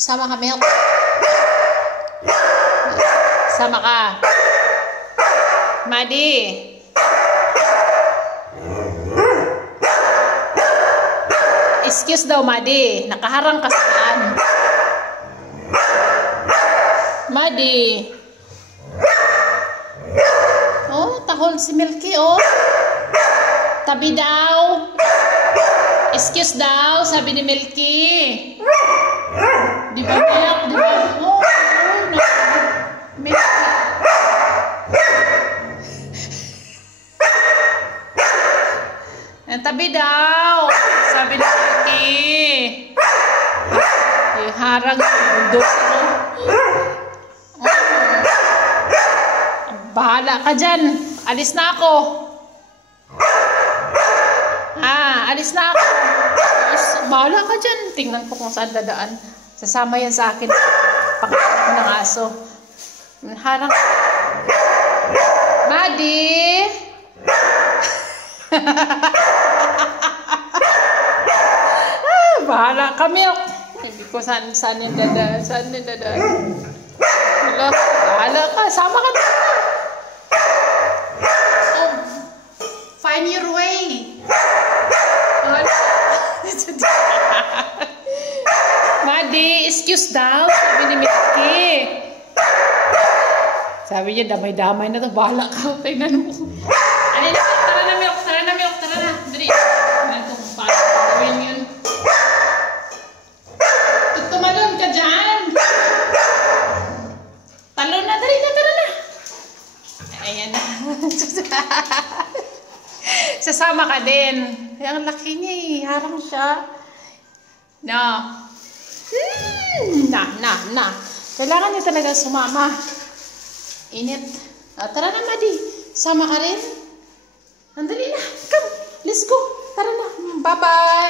Sama ka, Milk. Sama ka. Madi. Excuse daw, Madi. Nakaharang ka saan? Madi. Oh, tahol si Milky, oh. Tabi daw. Excuse daw, sabi ni Milky. Di ba, Milk? Di ba? Oh, no. Milky. Tabi daw, sabi ni Milky. Harang bulldog ko. Bahala ka dyan. Alis na ako. Alis na ako. Bahala ka dyan. Tingnan ko kung saan dadaan. Sasama yan sa akin. Pakita ko ng aso. Harang. Madi! Bahala ka, Milk. Hindi ko saan yung dadaan. Saan yung dadaan? Bahala ka. Sama ka na. Oh, find your way. Madi, excuse daw. Sabi ni Milky. Sabi niya, damay-damay na to. Bahala ka. Tingnan mo. Alin na, tara na, Milk. Tara na, Milk. Tara na. Dali. Tingnan ko kung paano gawin yun. Tumalon ka dyan. Talon na, dali na, tara na. Ayan na. Sasama ka din. Ang laki niya eh. Harang siya. No. Na. Kailangan niya talaga sumama. Init. Tara na, Madi. Sama ka rin. Andali na. Come. Let's go. Tara na. Bye-bye.